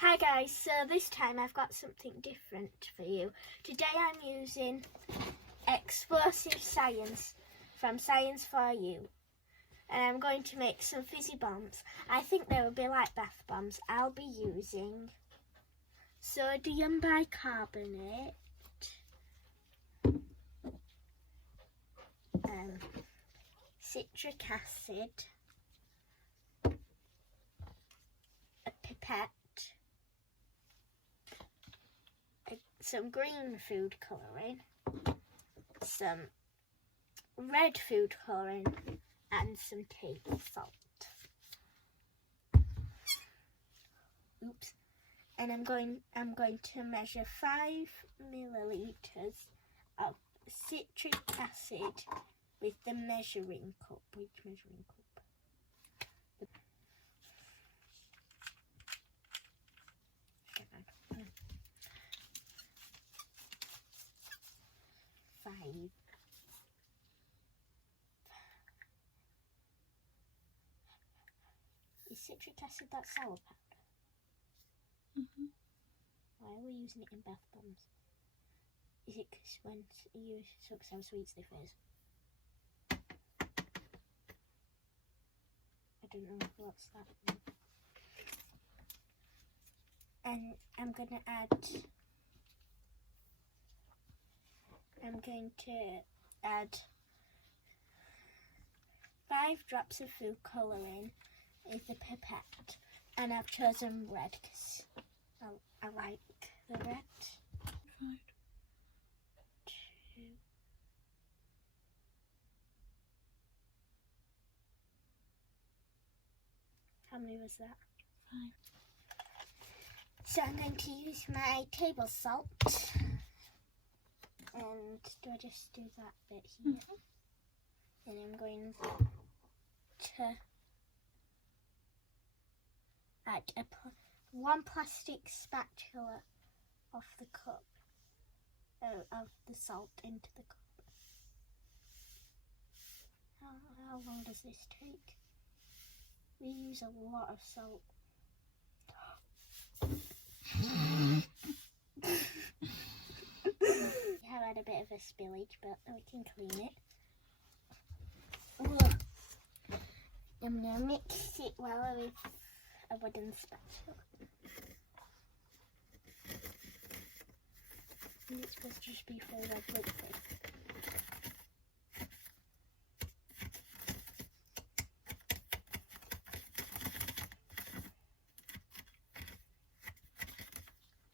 Hi guys, so this time I've got something different for you. Today I'm using explosive science from Science4You, and I'm going to make some fizzy bombs. I think they will be like bath bombs. I'll be using sodium bicarbonate, citric acid, a pipette, some green food colouring, some red food colouring, and some table salt. Oops. And I'm going to measure 5 milliliters of citric acid with the measuring cup. Which measuring cup? 5. Is citric acid that sour powder? Why are we using it in bath bombs? Is it because when you suck sour sweets they fizz? I don't know what's that one. And I'm going to add 5 drops of food colouring with the pipette, and I've chosen red because I like the red. 5, 2. How many was that? 5. So I'm going to use my table salt, and do I just do that bit here? And I'm going to add one plastic spatula off the cup, of the salt into the cup. How long does this take? We use a lot of salt. We have had a bit of a spillage, but we can clean it. I'm going to mix it well with a wooden spatula. And it's supposed to just be full red liquid.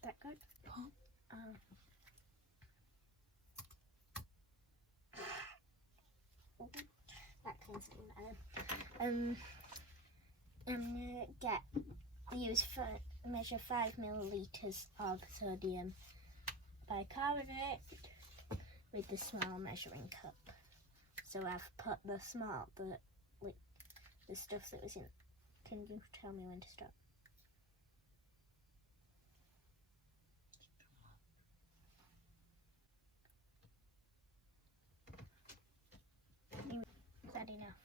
That good? That can stay better. I'm gonna measure 5 milliliters of sodium bicarbonate with the small measuring cup. So I've put the stuff that was in. Can you tell me when to stop? Is that enough?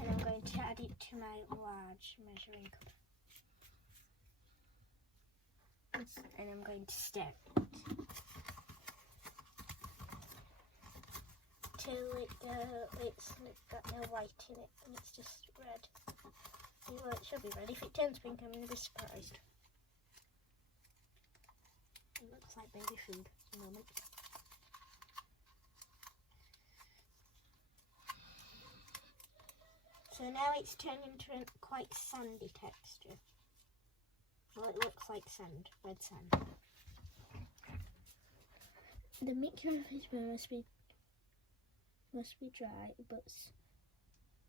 And I'm going to add it to my large measuring cup. And I'm going to stir it till it's got no white in it and it's just red. Well, it should be red. If it turns pink, I'm going to be surprised. It looks like baby food at the moment. So now it's turned into a quite sandy texture. Well, it looks like sand, red sand. The mixture of fizzy must be dry, but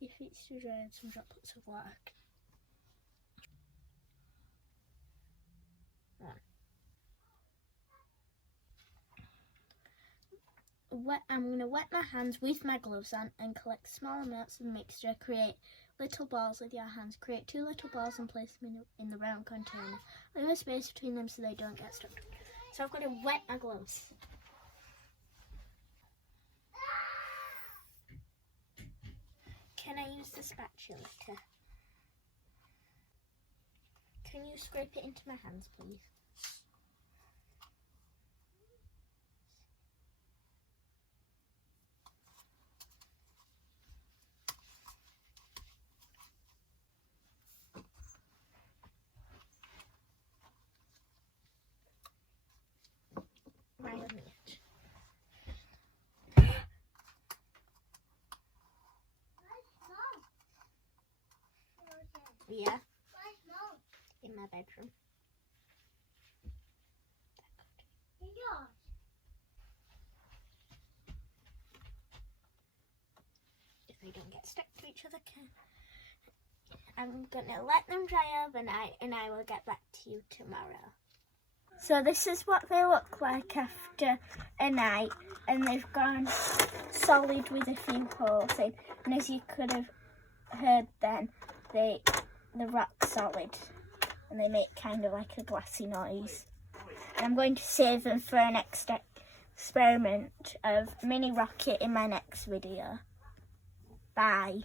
if it's too dry, add some droplets of water. I'm going to wet my hands with my gloves on and collect small amounts of the mixture. Create little balls with your hands. Create 2 little balls and place them in the round container. Leave a space between them so they don't get stuck. So I've got to wet my gloves. Can I use the spatula to Can you scrape it into my hands, please? Right on the edge. Yeah. In my bedroom. If they don't get stuck to each other, I'm gonna let them dry overnight and I will get back to you tomorrow. So this is what they look like after a night, and they've gone solid with a few holes in, and as you could have heard then, the rock's solid and they make kind of like a glassy noise. And I'm going to save them for an experiment of mini rocket in my next video. Bye.